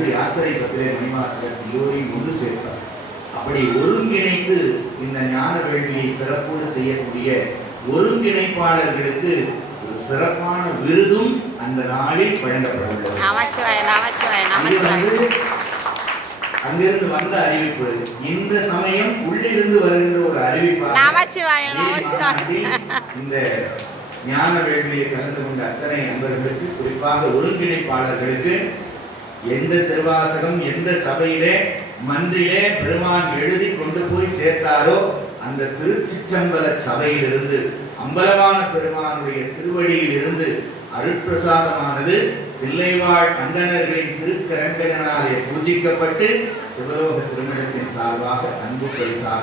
வந்து யாத்திரை பத்திரே மணிவாசகர் எல்லோரையும் ஒன்று சேர்த்தார். அப்படி ஒருங்கிணைத்து இந்த ஞான வேள்வியை சிறப்போடு செய்யக்கூடிய ஒருங்கிணைப்பாளர்களுக்கு ஒரு சிறப்பான விருதும் அந்த நாளில் வழங்கப்பட்டுள்ளது. அங்கிருந்து வந்த அறிவிப்பு இந்த சமயம் உள்ளிருந்து வருகின்ற ஒரு அறிவிப்பாக இந்த ஞான வேள்வியை கலந்து கொண்ட அத்தனை நண்பர்களுக்கு, குறிப்பாக ஒருங்கிணைப்பாளர்களுக்கு, எந்த திருவாசகம் எந்த சபையிலே மன்றிலே பெருமான் எழுதி கொண்டு போய் சேர்த்தாரோ அந்த திருச்சிற்றம்பல சபையிலிருந்து அம்பலவான பெருமானுடைய திருவடியில் இருந்து அருட்பிரசாதமானது தில்லைவாழ் அந்தணர்களின் திருக்கரங்களினாலே பூஜிக்கப்பட்டு சிவலோக திருமணத்தின் சார்பாக அன்பு பரிசாக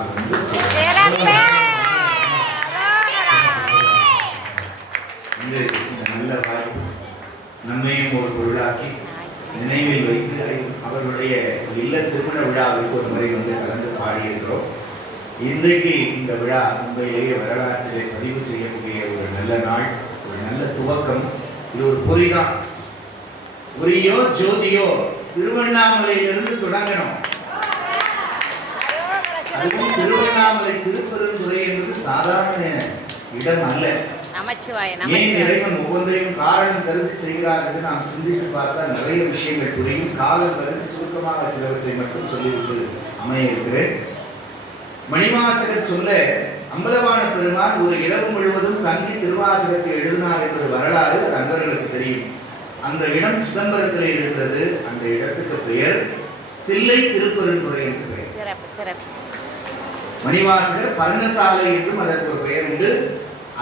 வந்து நல்ல வாய்ப்பு நம்மையும் ஒரு பொருளாக்கி நினைவில் வைத்து அவர்களுடைய இல்ல திருமண விழாவுக்கு ஒரு முறை வந்து கலந்து பாடியிருக்கிறோம். இன்றைக்கு இந்த விழா உண்மையிலேயே வரலாற்றிலே பதிவு செய்யக்கூடிய ஒரு நல்ல நாள், ஒரு நல்ல துவக்கம். இது ஒரு பொறிதான். பொறியோ ஜோதியோ திருவண்ணாமலையிலிருந்து தொடங்கணும். அதுவும் திருவண்ணாமலை திருப்பெருந்துறை என்பது சாதாரண இடம் அல்ல. ஏன் இறைவன் ஒவ்வொன்றையும் காரணம் கருதி செய்கிறார் என்று நாம் சிந்தித்து பார்த்தா நிறைய விஷயங்கள் புரியும். காலம் கருதி சுருக்கமாக சிலவற்றை மட்டும் சொல்லிவிட்டு அமைய இருக்கிறேன். மணிவாசகர் சொல்ல அம்பலவான பெருமான் ஒரு இரவு முழுவதும் தங்கி திருவாசகத்தை எழுதினார் என்பது வரலாறு அன்பர்களுக்கு தெரியும். அந்த இடம் சிதம்பரத்தில் இருக்கிறது. அந்த இடத்துக்கு பெயர் தில்லை திருப்பெருந்துறை என்று பெயர். மணிவாசகர் பர்ணசாலை என்றும் அதற்கு ஒரு பெயர் உண்டு.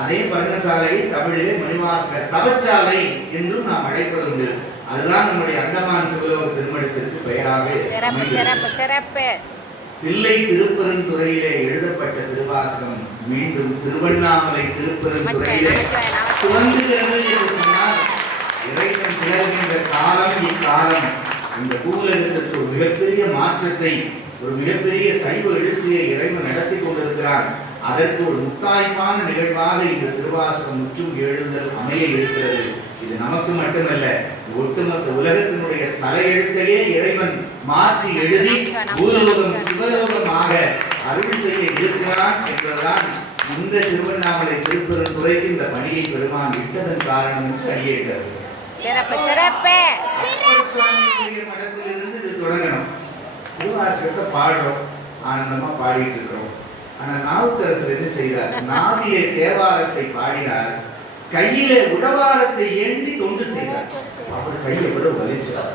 அதே பர்ணசாலையை தமிழிலே மணிவாசகர் தவச்சாலை என்றும் நாம் அழைப்பதுண்டு. அதுதான் நம்முடைய அண்டமான் சிவலோக திருமணத்திற்கு பெயராக தில்லை திருப்பெருந்துறையிலே எழுதப்பட்ட திருவாசகம் மீண்டும் திருவண்ணாமலை திருப்பெருந்துறையிலே துவங்குகிறது என்று சொன்னால் இறைவன் கிளர்கின்ற காலம் இக்காலம் இந்த பூலகத்திற்கு ஒரு மிகப்பெரிய மாற்றத்தை, ஒரு மிகப்பெரிய சைவ எழுச்சியை இறைவன் நடத்தி கொண்டிருக்கிறான். அதற்கு ஒரு முத்தாய்ப்பான நிகழ்வாக இந்த திருவாசகம் முற்றும் எழுதல் அமைய இருக்கிறது. இது நமக்கு மட்டுமல்ல, ஒட்டுமொத்த உலகத்தினுடைய தலையெழுத்தையே இறைவன் மாற்றி எழுதி பூலோகம் சிவலோகமாக அருள் செய்ய இருக்கிறான் என்பதுதான் இந்த திருவண்ணாமலை திருப்பெருந்துறைக்கு இந்த பணியை பெருமான் விட்டதன் காரணம் என்று அடியேற்கிறது. மடத்திலிருந்து இது தொடங்கணும். திருவாசகத்தை பாடுறோம், ஆனந்தமா பாடிட்டு இருக்கிறோம். ஆனா நாவுக்கரசர் என்ன செய்தார்? நாவிலே தேவாரத்தை பாடினார், கையிலே உடவாரத்தை ஏந்தி தொண்டு செய்தார். அவர் கை எவ்வளவு வலிச்சார்,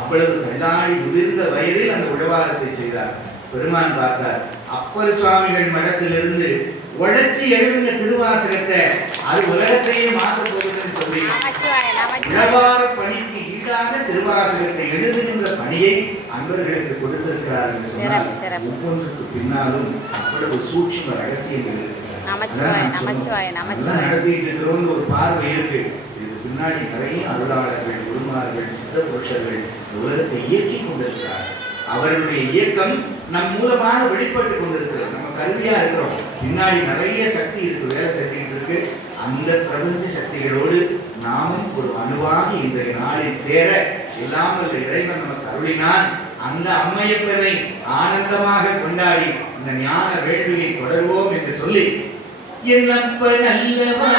அவ்வளவு தள்ளாடி முதிர்ந்த வயதில் அந்த உடவாரத்தை செய்தார். பெருமான் பார்த்தார், அப்பர் சுவாமிகள் மடத்திலிருந்து உழைச்சி எழுதுங்க திருவாசகத்தை, அது உலகத்தையே மாற்ற போகுதுன்னு சொல்லி உழவார பணிக்கு ஈடாக திருவாசகத்தை எழுதுகின்ற பணியை அன்பர்களுக்கு கொடுத்திருக்கிறார் என்று சொன்னால் ஒவ்வொன்றுக்கு பின்னாலும் அவ்வளவு சூட்சும ரகசியங்கள் நடத்திட்டு இருக்கிறோம் ஒரு பார்வை இருக்கு. இது பின்னாடி நிறைய அருளாளர்கள், குருமார்கள், சித்த புருஷர்கள் உலகத்தை இயக்கி கொண்டிருக்கிறார்கள். அவருடைய இயக்கம் நம் மூலமாக வெளிப்பட்டு கொண்டிருக்கிறது. நம்ம கல்வியா இருக்கிறோம், பின்னாடி நிறைய சக்தி இதுக்கு வேலை செஞ்சுக்கிட்டு இருக்கு. அந்த பிரபஞ்ச சக்திகளோடு நாமும் ஒரு அணுவாக இன்றைய நாளில் சேர இல்லாமல் இறைவன் நமக்கு அருளினான். அந்த அம்மையப்பனை ஆனந்தமாக கொண்டாடி இந்த ஞான வேள்வியை தொடர்வோம் என்று சொல்லி, என்னப்பன் அல்லவா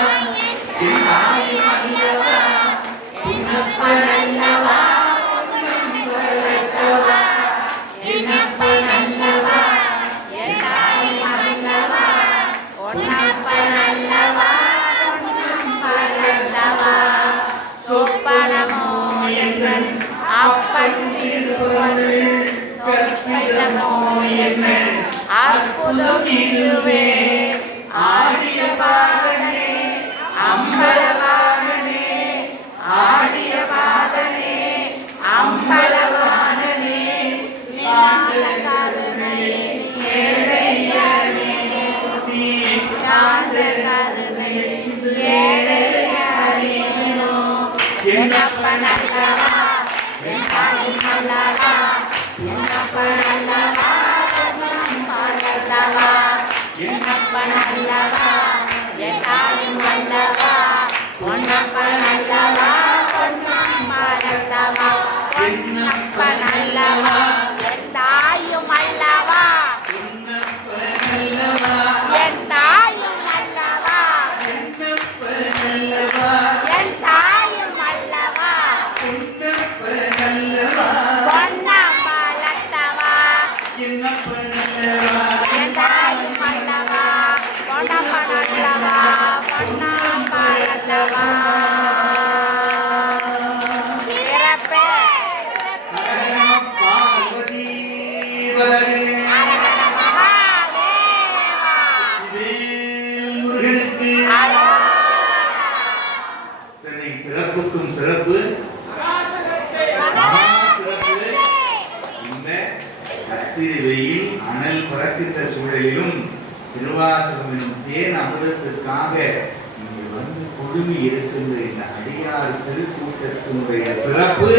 என் தாயும் அல்லவா உன்னப்பன் அல்லவா அற்புதம் இதுவே ஆடிய பாதனே அம்பலவானனே, ஆடிய பாதனே அம்பலவானனே, ஞான கருணையே ஏழையனே, ஞான கருணையே ஏழையனே, என்னப்பன் அல்லவா என் தாயும் அல்லவா, என்னப்பன் அல்லவா என்னப்பன் அல்லவா என் தாயும் அல்லவா, பொன்னப்பன் அல்லவா பொன்னம்மாள் அல்லவா, என்னப்பன் அல்லவா என் தாயும் அல்லவா உன்னப்பன் அல்லவா என் தாயும் அல்லவா என்னப்பன் அல்லவா என் தாயும் அல்லவா உன்னப்பன் அல்லவா பொன்னம்பலத்தவா என்னப்பன் அல்லவா என் தாயும் அல்லவா பொன்னம்பன் அல்லவா பொன்னம்பலத்தவா சிறப்பே பார்வதி வலகே அரகர மகாதேவா வேல் முருகனுக்கு அரோகரா. தன்னை சிறப்புக்கும் சிறப்பு மகா சிறப்பு இந்த கத்திரி வெயில் அனல் பறக்கின்ற சூழலிலும் திருவாசகம் எனும் தேன் அமுதத்திற்காக இங்கு வந்து குழுமி இருக்கின்ற இந்த அடியார் திருக்கூட்டத்தினுடைய சிறப்பு